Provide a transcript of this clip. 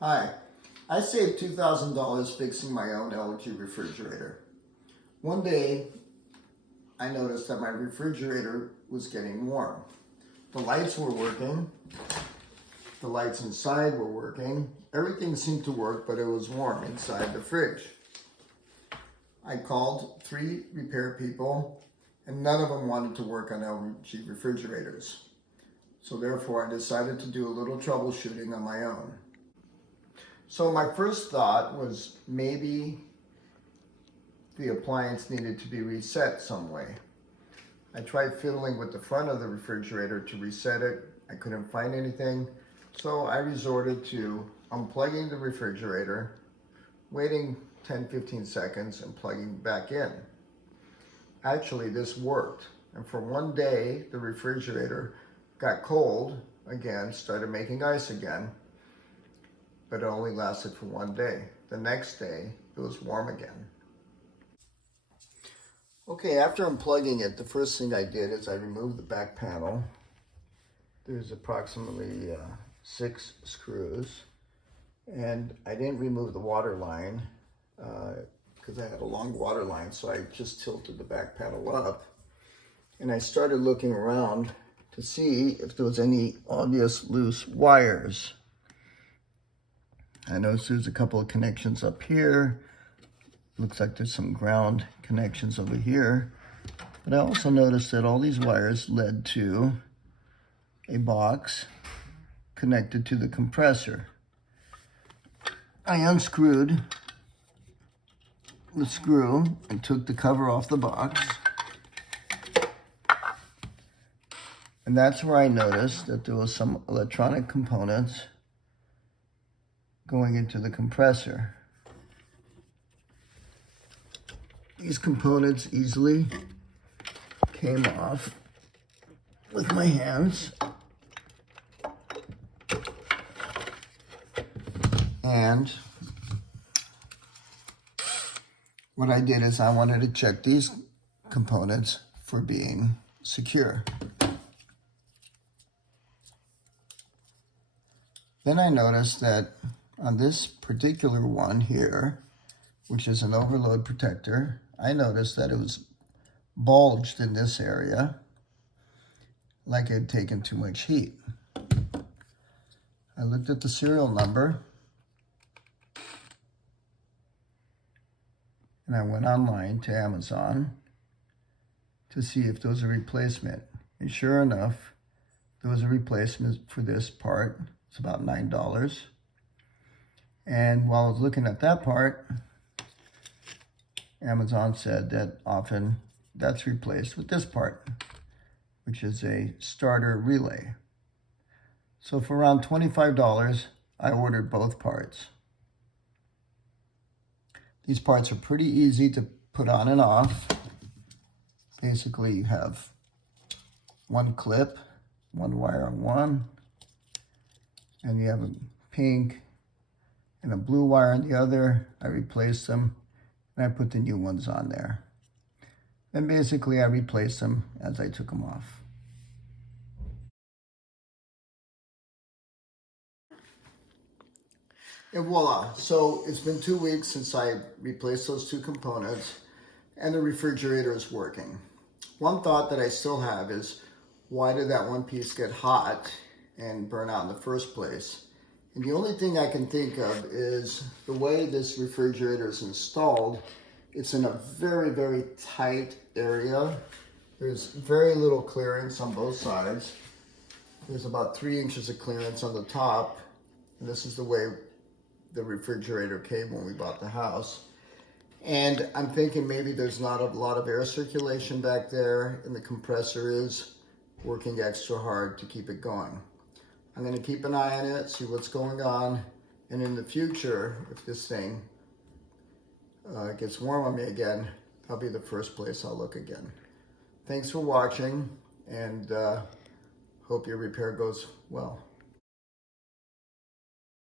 Hi, I saved $2,000 fixing my own LG refrigerator. One day, I noticed that my refrigerator was getting warm. The lights were working, the lights inside were working, everything seemed to work, but it was warm inside the fridge. I called 3 repair people, and none of them wanted to work on LG refrigerators. So therefore, I decided to do a little troubleshooting on my own. So my first thought was maybe the appliance needed to be reset some way. I tried fiddling with the front of the refrigerator to reset it. I couldn't find anything. So I resorted to unplugging the refrigerator, waiting 10-15 seconds and plugging back in. Actually, this worked. And for one day, the refrigerator got cold again, started making ice again, but it only lasted for one day. The next day, it was warm again. Okay, after unplugging it, the first thing I did is I removed the back panel. There's approximately 6 screws. And I didn't remove the water line because I had a long water line, so I just tilted the back panel up. And I started looking around to see if there was any obvious loose wires. I noticed there's a couple of connections up here. Looks like there's some ground connections over here. But I also noticed that all these wires led to a box connected to the compressor. I unscrewed the screw and took the cover off the box. And that's where I noticed that there was some electronic components going into the compressor. These components easily came off with my hands. And what I did is I wanted to check these components for being secure. Then I noticed that on this particular one here, which is an overload protector, I noticed that it was bulged in this area, like it had taken too much heat. I looked at the serial number, and I went online to Amazon to see if there was a replacement. And sure enough, there was a replacement for this part. It's about $9. And while I was looking at that part, Amazon said that often that's replaced with this part, which is a starter relay. So for around $25, I ordered both parts. These parts are pretty easy to put on and off. Basically, you have one clip, one wire on one, and you have a pink and a blue wire on the other. I replaced them, and I put the new ones on there. And basically, I replaced them as I took them off. And voila, so it's been 2 weeks since I replaced those 2 components, and the refrigerator is working. One thought that I still have is, why did that one piece get hot and burn out in the first place? And the only thing I can think of is the way this refrigerator is installed. It's in a very, very tight area. There's very little clearance on both sides. There's about 3 inches of clearance on the top. And this is the way the refrigerator came when we bought the house. And I'm thinking maybe there's not a lot of air circulation back there, and the compressor is working extra hard to keep it going. I'm going to keep an eye on it, see what's going on, and in the future, if this thing gets warm on me again, that'll be the first place I'll look again. Thanks for watching, and hope your repair goes well.